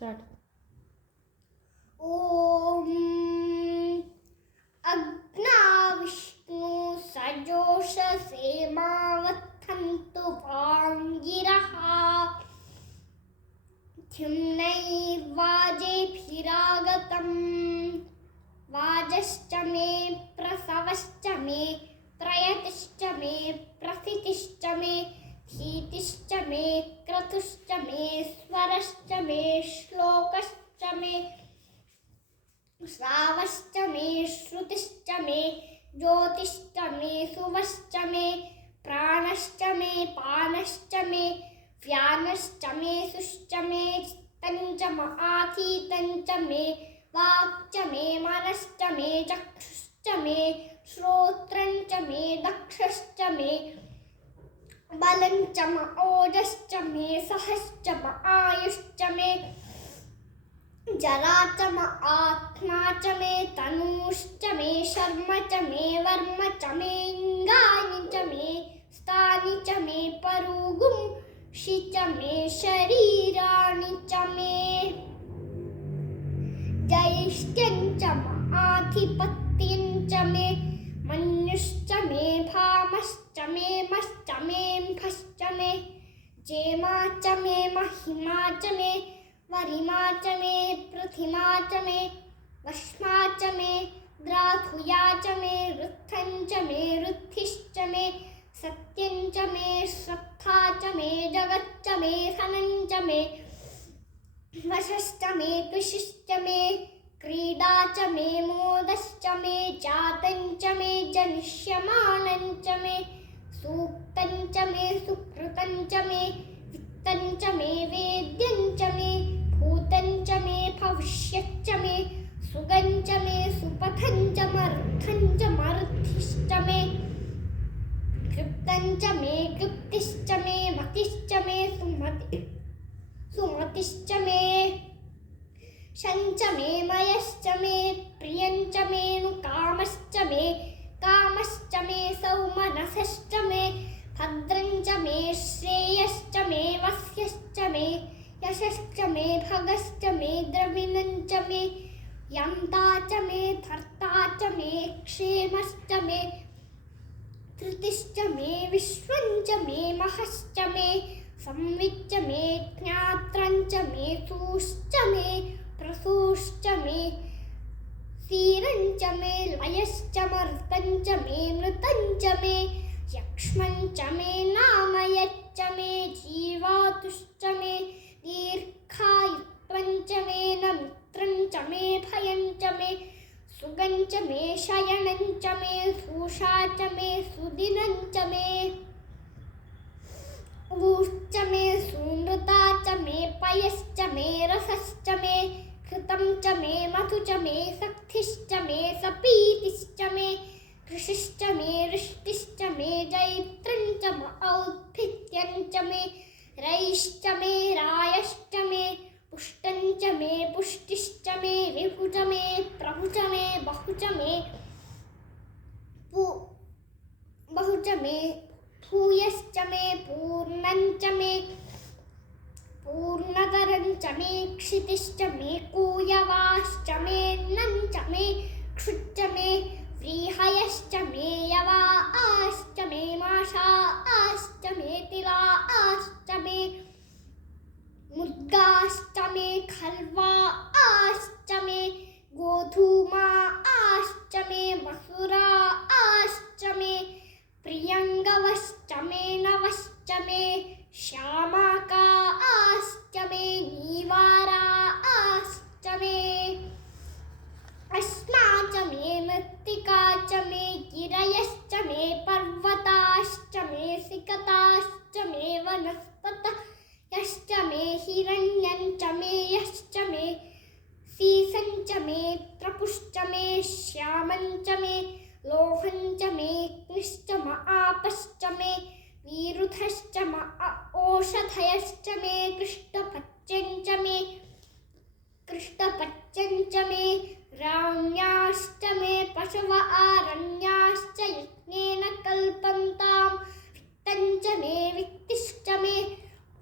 Start. ॐ अग्ना विष्णु सजोषसे मावत्थन्तु वाङ्गिरः धिम्नैर्वाजेभिरागतम् वाजश्च मे प्रसवश्च मे प्रयतिश्च मे प्रथितिश्च मे धीतिश्च मे क्रतुश्च मे स्वरश्च मे श्लोकश्च मे श्रावश्च मे श्रुतिश्च मे ज्योतिश्च मे सुवश्च मे प्राणश्च मे पानश्च मे व्यानश्च मे सुश्च मे चित्तञ्च आधीतञ्च मे वाक्च मे मनश्च मे चक्षुश्च मे श्रोत्रञ्च मे दक्षश्च मे बलञ्च ओजश्च मे सहश्च आयुश्च मे जरा च आत्मा च मे तनूश्च मे शर्म च मे वर्म च मे अङ्गानि च मे स्थानि च मे परुगुंषि च मे शरीराणि च मे ज्येष्ठं च आधिपत्यं च मे मन्युश्च मे भामश्च मे मश्च मे म्भश्च मे जेमा च मे महिमा च मे वरिमा च मे पृथिमा च मे वश्मा च मे द्राथुया च मे वृद्धं च मे वृद्धिश्च मे सत्यं च मे श्रद्धा च मे जगच्च मे धनं च मे वशश्च मे कृषिश्च मे क्रीडा च मे मोदश्च मे जातं च मे जनिष्यमानं च मे सूक्तं च मे सुकृतं च मे वित्तं च मे वेद्यं च मे भूतं च मे भविष्यच्च मे सुगं च मे सुपथं च मरुद्धं च मरुद्धिश्च मे कृप्तं च मे कृप्तिश्च मे मतिश्च मे सुमतिश्च मे शञ्च मे मयश्च मे प्रियं च मे नुकामश्च मे कामश्च मे सौमनसश्च मे भद्रं च मे श्रेयश्च मे वस्यश्च मे यशश्च मे भगश्च मे द्रविणं च मे यन्ता च मे धर्ता च मे क्षेमश्च मे धृतिश्च मे विश्वं च मे महश्च मे संविच्च मे ज्ञात्रं च मे सूश्च मे प्रसूश्च मे सीरं च मे लयश्च मर्तं च मे मृतं च मे यक्ष्मं च मे नामयच्च मे जीवातुश्च मे दीर्घायुत्वं च मे नमित्रं च मे भयं च मे सुगं च मे शयनं च मे सूषा च मे सुदिनं च मे ऊश्च मे सूनृता च मे पयश्च मे रसश्च मे घृतं च मे मधु च मे शक्तिश्च मे सपीतिश्च मे कृषिश्च मे वृष्टिश्च मे जैत्रं च औद्भित्यं च मे रयिश्च मे रायश्च मे पुष्टं च मे पुष्टिश्च मे विभु च मे प्रभु च मे बहु च मे भूयश्च मे पूर्णं च मे पूर्णतरं च मे क्षितिश्च मे कूयवाश्च मे नं च मे क्षुच्च मे व्रीहयश्च मे यवाश्च मे माषाश्च मे तिलाश्च मे मुद्गाश्च मे खल्वाश्च मे गोधूमाश्च मे मसुराश्च मे प्रियङ्गवश्च मे नवश्च मे श्यामाकाश्च मे नीवाराश्च मे अश्मा च मे मृत्तिका च मे गिरयश्च मे पर्वताश्च मे सिकताश्च मे वनस्पतयश्च मे हिरण्यं च मे यश्च मे सीसं च मे त्रपुश्च मे श्यामं च मे लोहं च मे अग्निश्च आपश्च मे विरुधश्च ओषधयश्च मे कृष्णपच्यं च मे राण्याश्च मे पशव आरण्याश्च यज्ञेन कल्पन्तां वित्तं च मे वित्तिश्च मे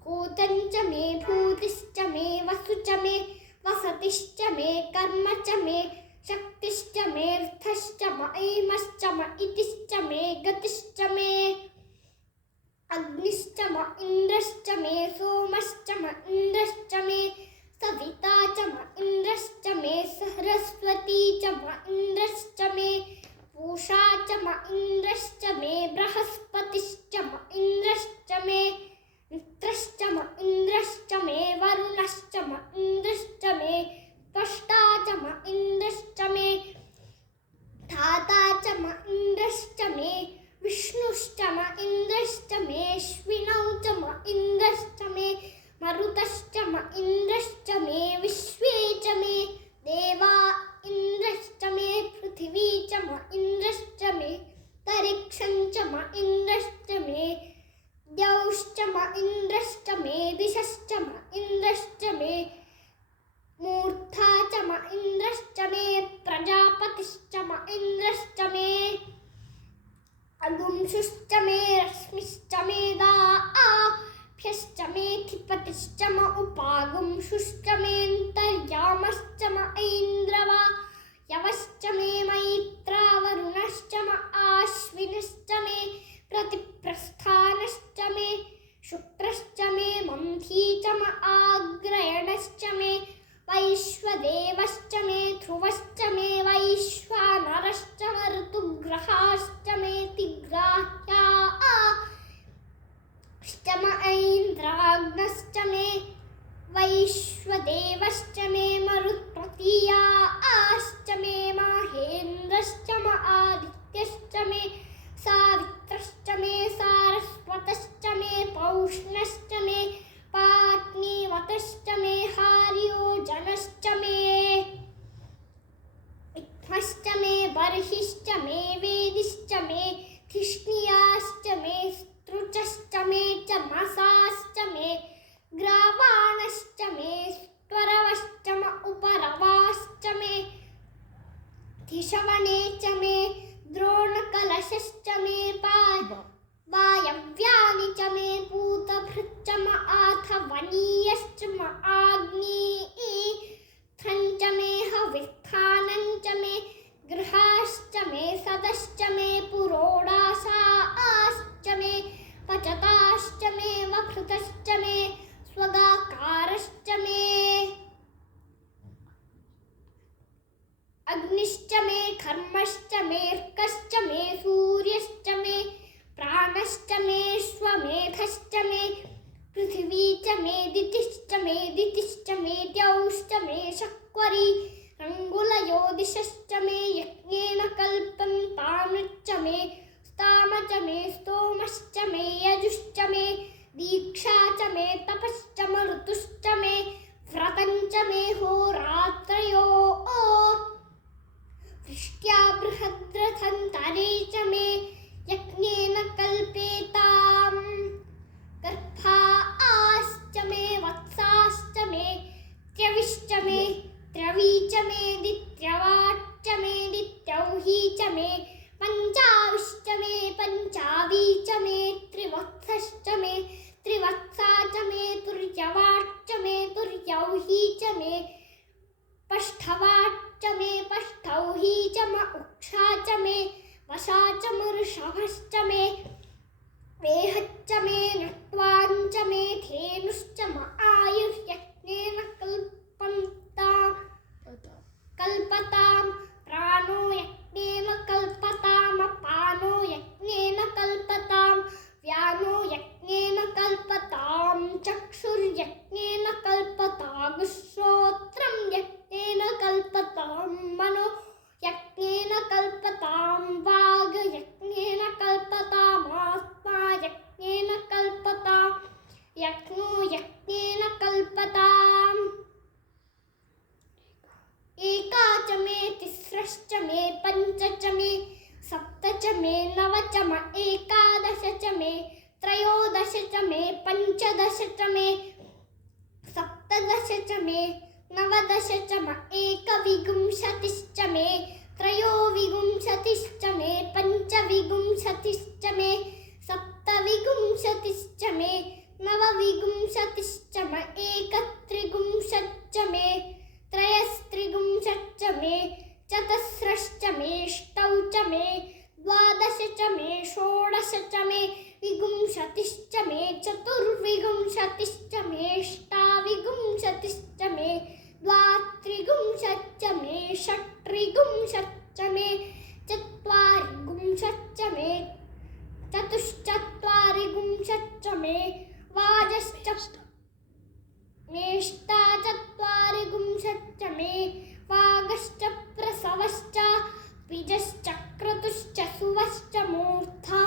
भूतं च मे भूतिश्च मे वसु वास्तु च मे वसतिश्च मे कर्म च मे शक्तिश्च मे अर्थश्च मयिमश्च इतिश्च मे गतिश्च मे अग्निश्च इन्द्रश्च मे सोमश्च इन्द्रश्च मे सविता च इन्द्रश्च मे सरस्वती च इन्द्रश्च मे पूषा च इन्द्रश्च मे बृहस्पतिश्च इन्द्रश्च मे मित्रश्च इन्द्रश्च मे वरुणश्च इन्द्रश्च मे त्वष्टा च इन्द्रश्च मे धाता च इन्द्रश्च मे विष्णुश्च इन्द्रश्च मे अश्विनौ च इन्द्रश्च मे मरुतश्च इन्द्रश्च मे विश्वे च मे देवा इन्द्रश्च मे पृथिवी च इन्द्रश्च मे तरिक्षं च इन्द्रश्च मे द्यौश्च इन्द्रश्च मे दिशश्च इन्द्रश्च मे मूर्धा च इन्द्रश्च मे प्रजापतिश्च इन्द्रश्च मे अगुंशुश्च मे रश्मिश्च मे दाभ्यश्च मे अधिपतिश्च उपागुंशुश्च मेऽन्तर्यामश्च ऐन्द्रवायवश्च मे मैत्रा वरुणश्च आश्विनश्च मे प्रतिप्रस्थानश्च मे शुक्रश्च मे मन्थी च आग्रयणश्च मे वैश्वदेवश्च मे ध्रुवश्च मे वैश्वानरश्च ऋतुग्रहाश्च मे तिग्राह्याश्च ऐन्द्राग्नश्च मे वैश्वदेवश्च मे मरुत्प्रतीयाश्च मे माहेन्द्रश्च आदित्यश्च मे सावित्रश्च मे सारस्वतश्च मे पौष्णश्च मे पाट्नीवतश्च मे हार्योजनश्च मे इत्मश्च मे बर्हिश्च मे वेदिश्च मे धिष्णियाश्च मे स्त्रुचश्च मे च मसाश्च मे ग्रावाणश्च मे स्वरवश्च उपरवाश्च मे धिषवणे च मे द्रोणकलशश्च मे वायव्यानि च मे भूतभृच्च आथवनीयश्च आग्नेयथञ्च मे हविस्थानञ्च मे गृहाश्च मे सदश्च मे पुरोडाशाश्च मे पचताश्च मे वभृतश्च मे स्वगाकारश्च मे अग्निश्च मे कर्मश्च मे अर्कश्च मे सूर्यश्च मे प्राणश्च मे श्वमेधश्च मे पृथिवी च मे दितिश्च मे द्यौश्च मे शक्वरी रङ्गुलयोदिशश्च मे यज्ञेन कल्पन्तामृच्च मे स्ताम च मे स्तोमश्च मे यजुश्च मे दीक्षा च मे तपश्च ऋतुश्च मे व्रतञ्च मे होरात्रयोः वृष्ट्या बृहद्रथन्तरे च मे यज्ञेन कल्पेताम् गर्भाश्च मे वत्साश्च मे त्यविश्च मे द्रवी च मे दित्यवाच्च मे दित्यौही च मे पञ्चाविश्च मे पञ्चावी च मे त्रिवत्सश्च मे त्रिवत्सा च मे तुर्यवाच्च मे तुर्यौही च मे पष्ठवाच्च मे पष्ठौही च उक्षा च मे वशा च मृषभश्च मे वेहच्च मे नट्वाञ्च मे धेनुश्च आयुर्यज्ञेन कल्पतां प्राणो यज्ञेन कल्पताम् अपानो यज्ञेन कल्पतां व्यानो यज्ञेन कल्पतां चक्षुर्यज्ञेन कल्पतां श्रोत्रं यज्ञेन कल्पतां मनो यज्ञेन कल्पतां वाग् यज्ञेन कल्पताम् आत्मा यज्ञेन कल्पतां यज्ञो यज्ञेन कल्पताम् एका च मे तिस्रश्च मे पञ्च च मे सप्त च मे नव च म एकादश च मे त्रयोदश च मे पञ्चदश च मे सप्तदश च मे नवदश च म एकविंशतिश्च मे त्रयोविंशतिश्च मे पञ्चविंशतिश्च मे सप्तविंशतिश्च मे नवविंशतिश्च म एकत्रिंशत् मे त्रयस्त्रिगुंशच्च मे चतस्रश्च मेऽष्टौ च मे द्वादश च मे षोडश च मे विगुंशतिश्च मे चतुर्विगुंशतिश्च मेऽष्टाविगुंशतिश्च मे द्वात्रिगुंशच्च मे षट्त्रिगुंशच्च मे चत्वारिगुंशच्च मे चतुश्चत्वारिगुंशच्च मे वाजश्च मेष्टाचत्वारिगुंशच्च मे वागश्च प्रसवश्च द्विजश्च क्रतुश्च सुवश्च मूर्धा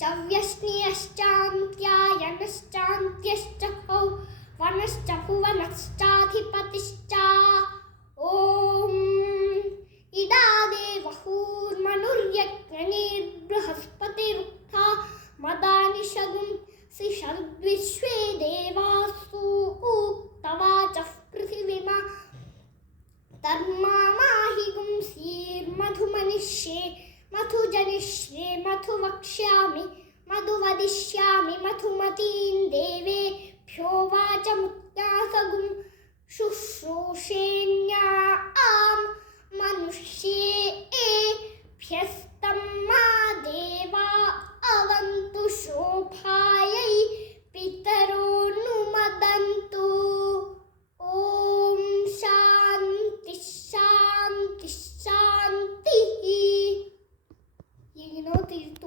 चव्यष्ण्यश्चान्त्यायनश्चान्त्यश्च वनश्च भुवनश्चाधिपतिश्च ॐ इडादेवहूर्मनुर्यज्ञनिर्बृहस्पतिरुक्था मदानि शगुंसिषद्विश्वे देवासु उक्तवाचः पृथिवीमा तर्मामाहि गुंसीर्मधुमनिष्ये मधुजनिष्ये मधुवक्ष्यामि मधुवदिष्यामि मधुमतीं देवेभ्यो वाचमुक्त्यासगुं शुश्रूषेण्याम्